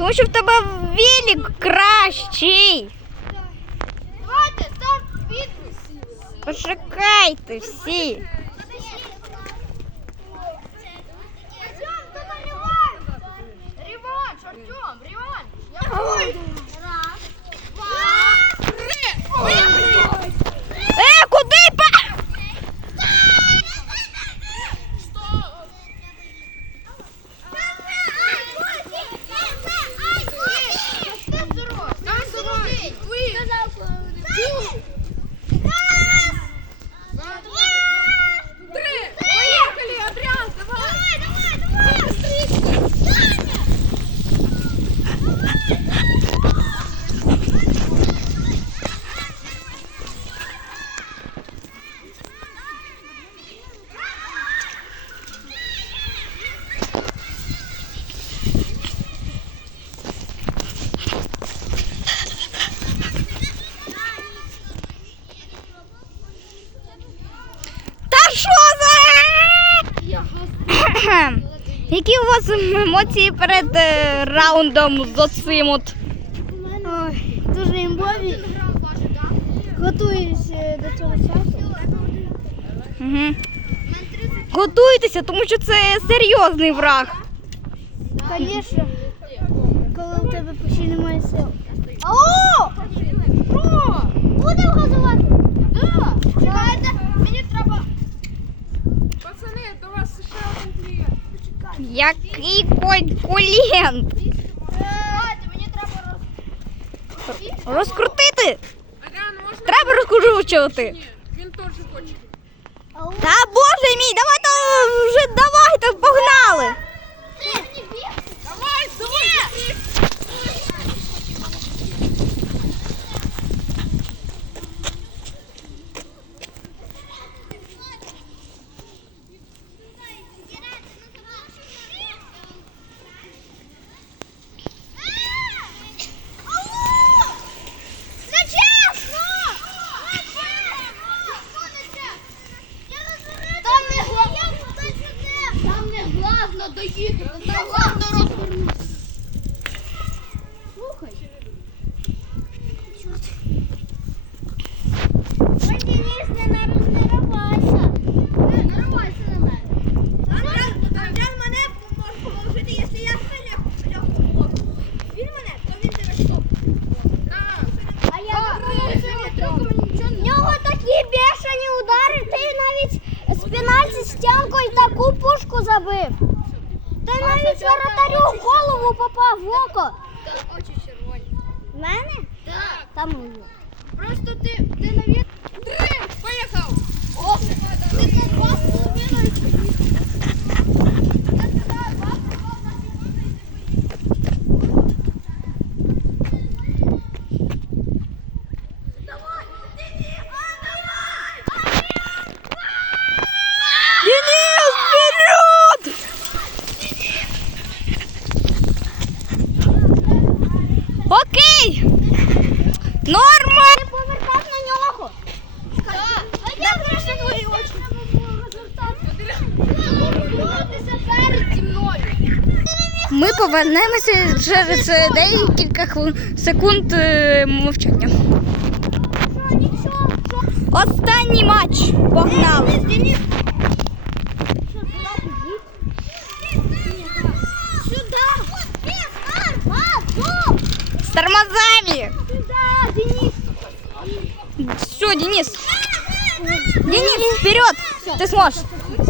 Тому що в тебе велик кращий. Давайте, там підпис. Почекайте всі. Які у вас емоції перед е, раундом з оцим от? Ой, дуже імбові. Готуюсь е, до цього часу. Угу. Готуйтеся, тому що це серйозний враг. Звісно, коли у тебе почти немає сил. О! Що? Будемо газувати? Да, чекайте, мені треба... Пацани, до вас ще один клієнт. Який конкурент? Мені треба. Розкрутити? Треба розкручувати. Ні, він теж хоче. Та боже мій, давайте вже давайте, погнали. Давай, давай! Там не головне, там не Слухай. Денис, не наривайся. Не наривайся на мене. Може поможити, якщо я поможу. Він мене, то він тебе що? А я В нього такі бешені удари, ти навіть з пенальті стянкою таку пушку забив. Навіть воротарю в голову попав в око. Очі червоні. В мене? Так. Там мою. Просто ти, ти навіть... Дрим, поїхав! О, ти попав два з повернемося через декілька секунд мовчання. Останній матч. Погнали. С тормозами. Все, Денис. Денис, вперед. Ты сможешь.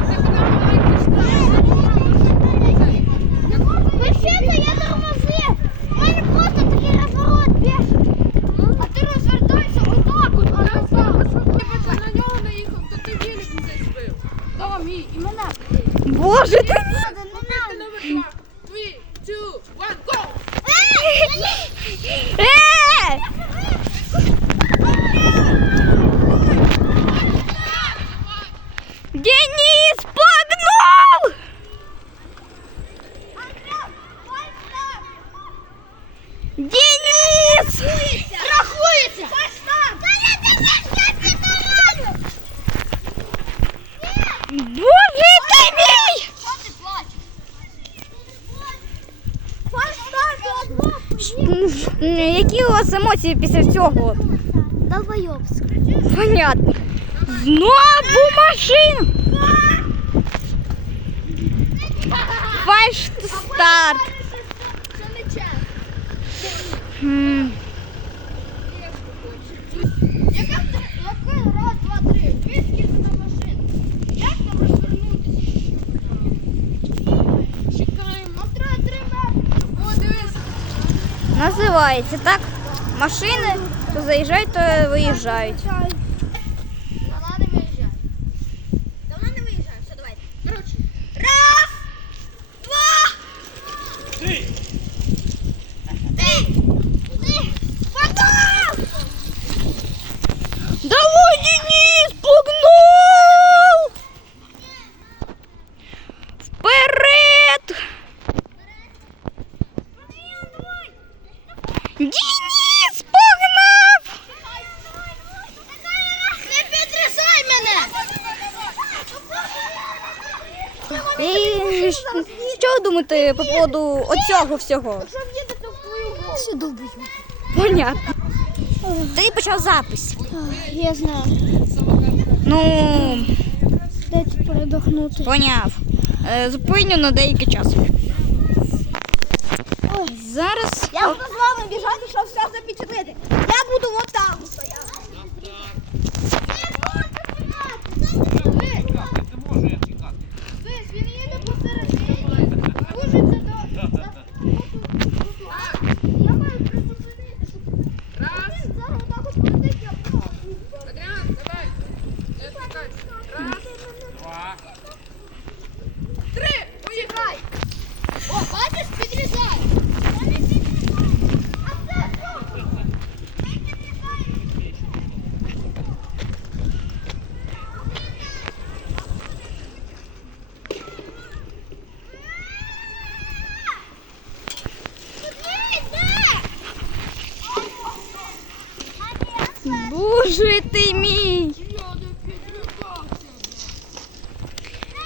Не Вообще-то я тормозив. У мене просто такий розворот бешений. А ти розвертайся отак от, а не Мій, імена. Боже ти. Номер два. Three, two, one, go! Е! Денис погнал! Денис! Рахується! Боже ти мій! Що ти плачеш? М, Які у вас емоції після цього? Долбойобськ. Понятно. Знову машина. Фальш старт. Це не чесно. М, Яка в тебе- який раз, два, три? Дві скільки там машин? Як там розвернутися? Чекаємо. Нам треба три метри. О, дивись. Називається так. Машини то заїжджають, то виїжджають. Вона не виїжджає. Давно не виїжджаю, все, давайте. Коротше. Раз, два, Ти! Ти! Погнав! Давай, Денис, погнал! Вперед! Денис, погнав! Не підрізай мене! І щ- що по поводу оцього всього? Що в'їдете в твою голову? Все добре. Понятно. Ти почав запис. Я знаю. Ну, Дайте передохнути. поняв. Е, Зупиню на деякий час. Зараз. Я буду з вами біжати, щоб все запечатлити. Я буду вот там стояти. Дивись, він їде посередині. Кружиться до... Я маю призупинити, щоб... Раз. Він зараз отак от полетить, я впав. Адріан, давай. Не тікай. Раз. Два. Три. Поїхали. О, бачиш, підрізай. Я не підрізаю. А це що? Не підрізай. Боже ти мій!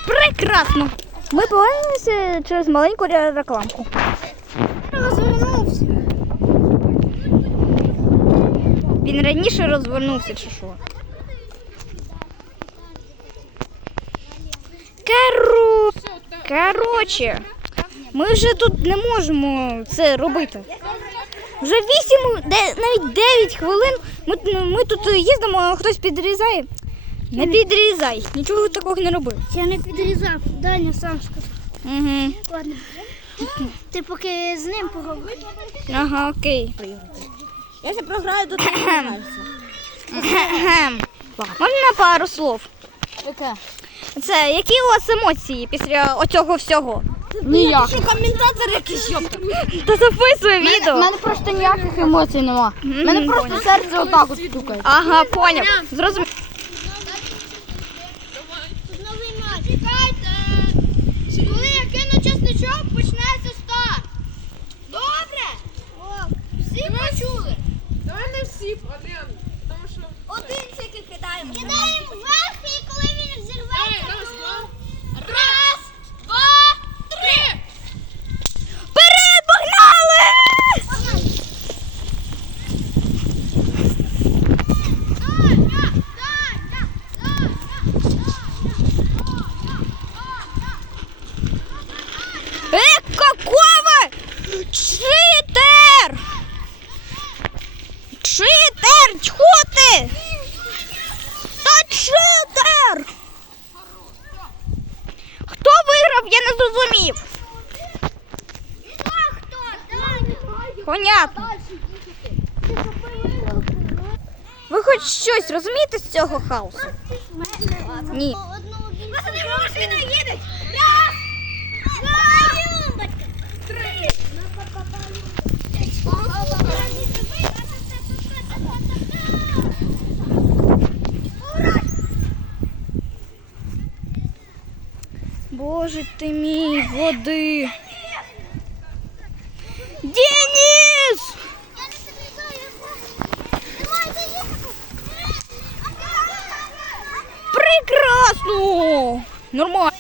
Прекрасно! Ми повернемося через маленьку рекламку. Розвернувся. Він раніше розвернувся чи що? Кору... Короче, ми вже тут не можемо це робити. Вже 8, де, навіть 9 хвилин ми, ми тут їздимо, а хтось підрізає. Не підрізай, нічого такого не роби. Я не підрізав, Даня сам сказав. Угу. Ладно. Ти поки з ним поговори. Ага, окей. Я ще програю до. Можна пару слов? Це які у вас емоції після оцього всього? Ніяк. Що коментатор якийсь йопта. Та записує У відео. мене просто ніяких емоцій нема. У мене просто серце отак от стукає. Ага, поняв. Зрозумів. Чекайте. Коли я кину чесничок, почнеться старт. Добре? Всі почули? Давай не всі. Тому що... Один тільки кидаємо. Кидаємо вверх і коли він Давай, взірветься. раз, зрозумів. Понятно. Ви хоч щось розумієте з цього хаосу? Ні. Машина їде! Боже ти мій, води. Денис! Прекрасно! Нормально.